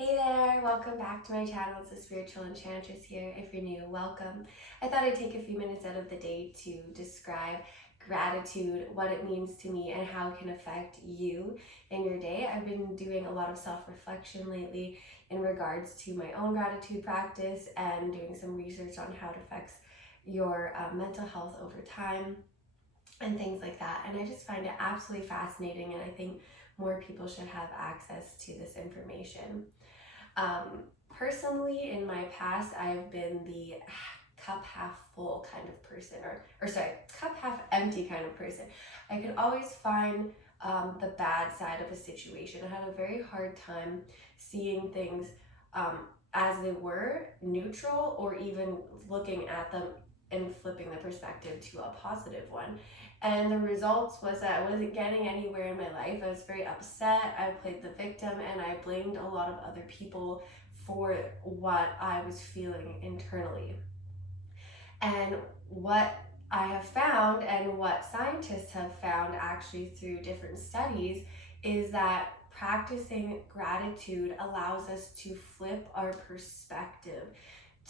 Hey there, welcome back to my channel. It's the Spiritual Enchantress here. If you're new, welcome. I thought I'd take a few minutes out of the day to describe gratitude, what it means to me, and how it can affect you in your day. I've been doing a lot of self-reflection lately in regards to my own gratitude practice and doing some research on how it affects your mental health over time and things like that. And I just find it absolutely fascinating, and I think more people should have access to this information. Personally, in my past, I've been the cup half full kind of person, or sorry, cup half empty kind of person. I could always find the bad side of a situation. I had a very hard time seeing things as they were, neutral, or even looking at them and flipping the perspective to a positive one. And the results was that I wasn't getting anywhere in my life. I was very upset. I played the victim and I blamed a lot of other people for what I was feeling internally. And what I have found, and what scientists have found actually through different studies, is that practicing gratitude allows us to flip our perspective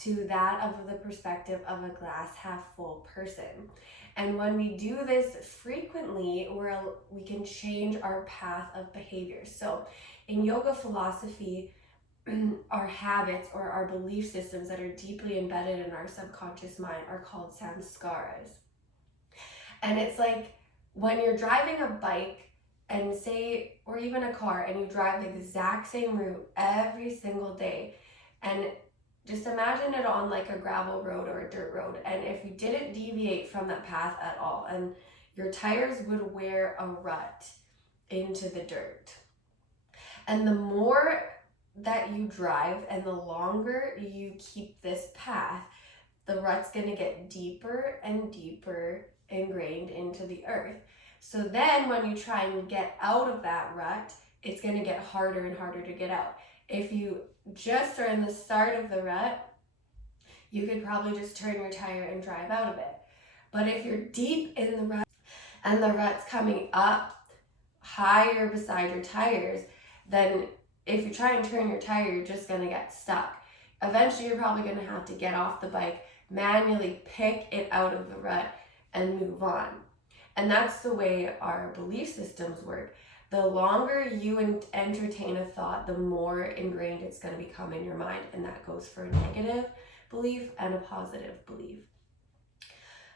to that of the perspective of a glass half full person. And when we do this frequently, we can change our path of behavior. So in yoga philosophy, our habits or our belief systems that are deeply embedded in our subconscious mind are called samskaras. And it's like when you're driving a bike and or even a car, and you drive the exact same route every single day, and just imagine it on like a gravel road or a dirt road, and if you didn't deviate from that path at all, and your tires would wear a rut into the dirt. And the more that you drive and the longer you keep this path, the rut's going to get deeper and deeper ingrained into the earth. So then when you try and get out of that rut, it's going to get harder and harder to get out. If you just are in the start of the rut, you could probably just turn your tire and drive out of it. But if you're deep in the rut and the rut's coming up higher beside your tires, then if you try and turn your tire, you're just going to get stuck. Eventually, you're probably going to have to get off the bike, manually pick it out of the rut, and move on. And that's the way our belief systems work. The longer you entertain a thought, the more ingrained it's going to become in your mind. And that goes for a negative belief and a positive belief.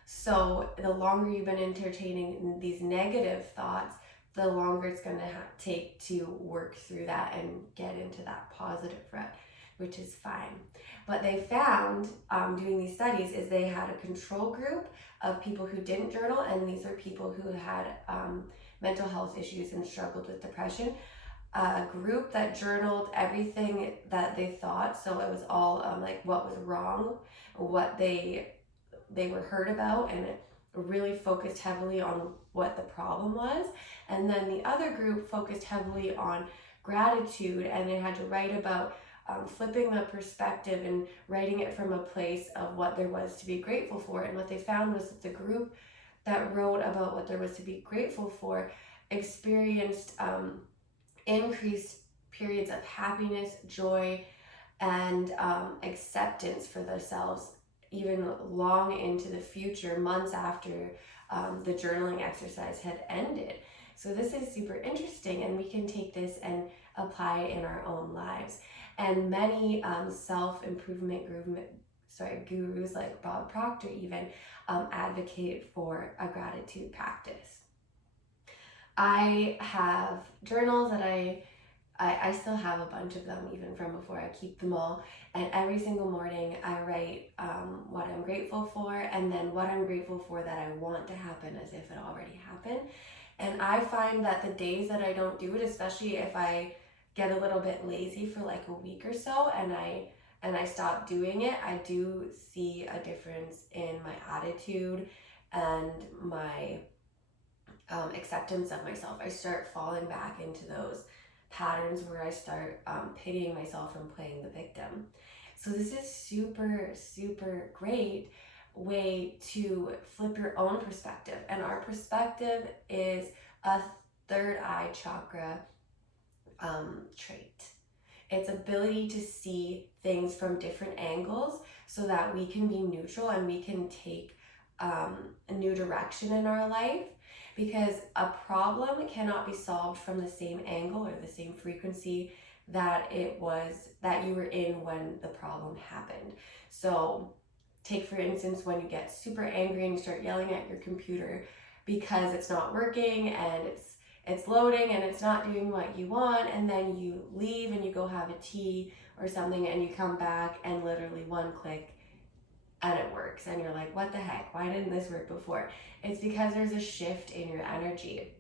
So the longer you've been entertaining these negative thoughts, the longer it's going to take to work through that and get into that positive rut, which is fine. What they found doing these studies is they had a control group of people who didn't journal, and these are people who had mental health issues and struggled with depression. A group that journaled everything that they thought, so it was all like what was wrong, what they were hurt about, and it really focused heavily on what the problem was. And then the other group focused heavily on gratitude, and they had to write about flipping the perspective and writing it from a place of what there was to be grateful for. And what they found was that the group that wrote about what there was to be grateful for experienced increased periods of happiness, joy, and acceptance for themselves, even long into the future, months after the journaling exercise had ended. So this is super interesting, and we can take this and apply it in our own lives. And many self-improvement gurus like Bob Proctor even advocate for a gratitude practice. I have journals that I still have a bunch of them even from before. I keep them all, and every single morning I write what I'm grateful for, and then what I'm grateful for that I want to happen as if it already happened. And I find that the days that I don't do it, especially if I get a little bit lazy for like a week or so and I stop doing it, I do see a difference in my attitude and my acceptance of myself. I start falling back into those patterns where I start pitying myself and playing the victim. So this is super, super great way to flip your own perspective. And our perspective is a third eye chakra trait. It's ability to see things from different angles so that we can be neutral and we can take a new direction in our life, because a problem cannot be solved from the same angle or the same frequency that you were in when the problem happened. So take for instance when you get super angry and you start yelling at your computer because it's not working and it's loading and it's not doing what you want, and then you leave and you go have a tea or something and you come back and literally one click and it works, and you're like, what the heck, why didn't this work before? It's because there's a shift in your energy,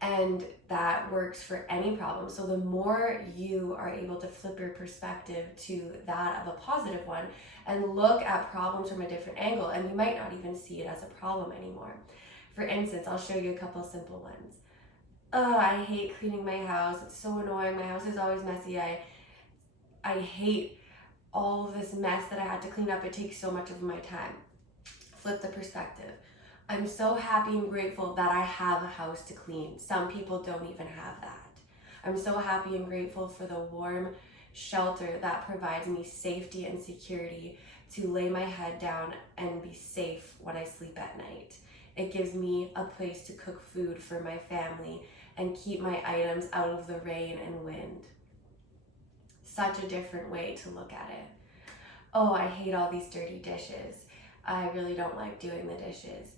and that works for any problem. So the more you are able to flip your perspective to that of a positive one and look at problems from a different angle, and you might not even see it as a problem anymore. For instance, I'll show you a couple simple ones. I hate cleaning my house, it's so annoying, my house is always messy, I hate all of this mess that I had to clean up, it takes so much of my time. Flip the perspective. I'm so happy and grateful that I have a house to clean. Some people don't even have that. I'm so happy and grateful for the warm shelter that provides me safety and security to lay my head down and be safe when I sleep at night. It gives me a place to cook food for my family and keep my items out of the rain and wind. Such a different way to look at it. Oh, I hate all these dirty dishes. I really don't like doing the dishes.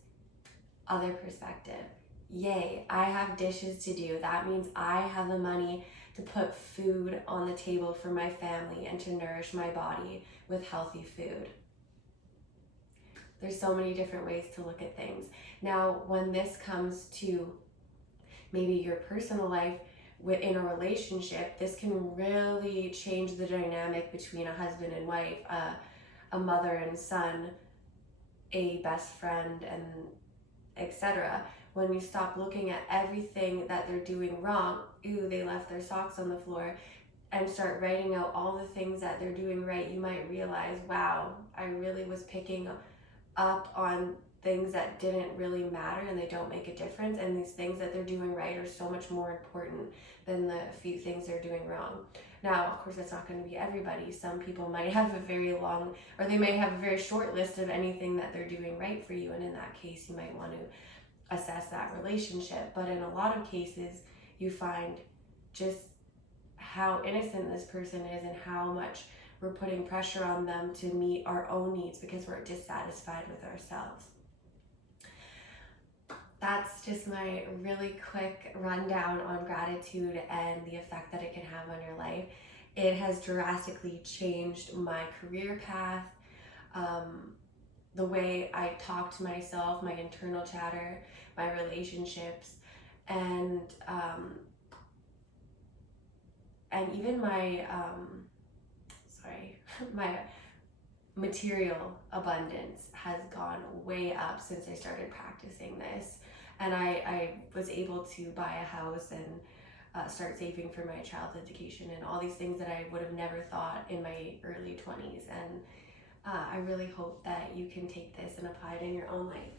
Other perspective. Yay, I have dishes to do. That means I have the money to put food on the table for my family and to nourish my body with healthy food. There's so many different ways to look at things. Now, when this comes to maybe your personal life, within a relationship, this can really change the dynamic between a husband and wife, a mother and son, a best friend, and etc. When you stop looking at everything that they're doing wrong, ooh, they left their socks on the floor, and start writing out all the things that they're doing right, you might realize, wow, I really was picking up on things that didn't really matter and they don't make a difference, and these things that they're doing right are so much more important than the few things they're doing wrong. Now, of course, that's not going to be everybody. Some people might have a very long, or they may have a very short list of anything that they're doing right for you, and in that case, you might want to assess that relationship. But in a lot of cases, you find just how innocent this person is and how much we're putting pressure on them to meet our own needs because we're dissatisfied with ourselves. That's just my really quick rundown on gratitude and the effect that it can have on your life. It has drastically changed my career path, the way I talk to myself, my internal chatter, my relationships, and even my my material abundance has gone way up since I started practicing this. And I was able to buy a house and start saving for my child's education and all these things that I would have never thought in my early 20s. And I really hope that you can take this and apply it in your own life.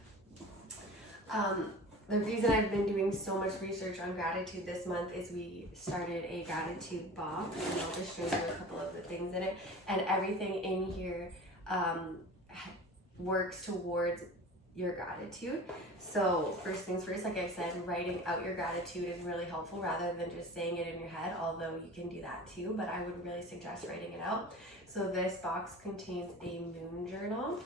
The reason I've been doing so much research on gratitude this month is we started a gratitude box, and I'll just show you a couple of the things in it. And everything in here works towards your gratitude. So first things first, like I said, writing out your gratitude is really helpful rather than just saying it in your head, although you can do that too, but I would really suggest writing it out. So this box contains a moon journal,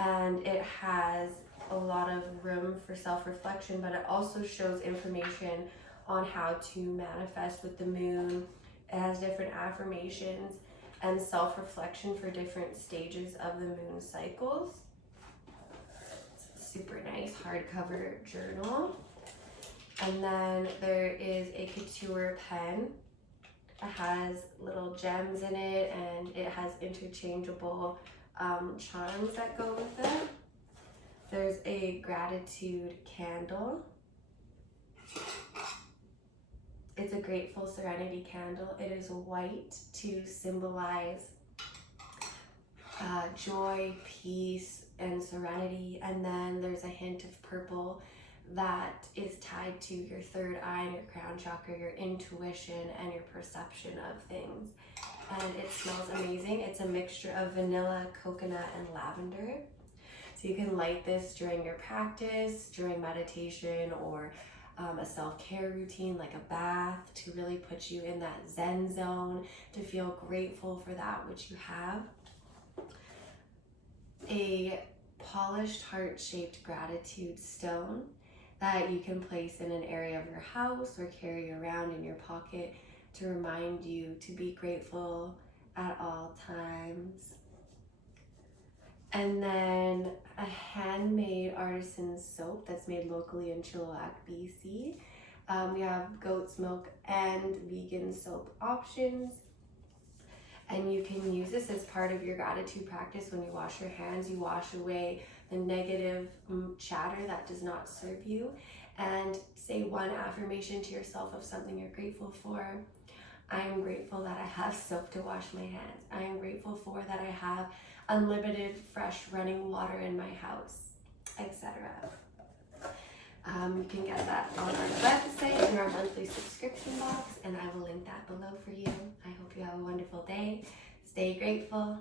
and it has a lot of room for self-reflection, but it also shows information on how to manifest with the moon. It has different affirmations and self-reflection for different stages of the moon cycles. It's a super nice hardcover journal. And then there is a couture pen. It has little gems in it, and it has interchangeable charms that go with it. There's a gratitude candle. It's a grateful serenity candle. It is white to symbolize joy, peace, and serenity. And then there's a hint of purple that is tied to your third eye and your crown chakra, your intuition and your perception of things. And it smells amazing. It's a mixture of vanilla, coconut, and lavender. So you can light this during your practice, during meditation, or a self-care routine like a bath, to really put you in that Zen zone, to feel grateful for that which you have. A polished heart-shaped gratitude stone that you can place in an area of your house or carry around in your pocket to remind you to be grateful at all times. And then a handmade artisan soap that's made locally in Chilliwack, BC. We have goat's milk and vegan soap options. And you can use this as part of your gratitude practice. When you wash your hands, you wash away the negative chatter that does not serve you. And say one affirmation to yourself of something you're grateful for. I am grateful that I have soap to wash my hands. I am grateful for that I have unlimited fresh running water in my house, etc. You can get that on our website in our monthly subscription box, and I will link that below for you. I hope you have a wonderful day. Stay grateful.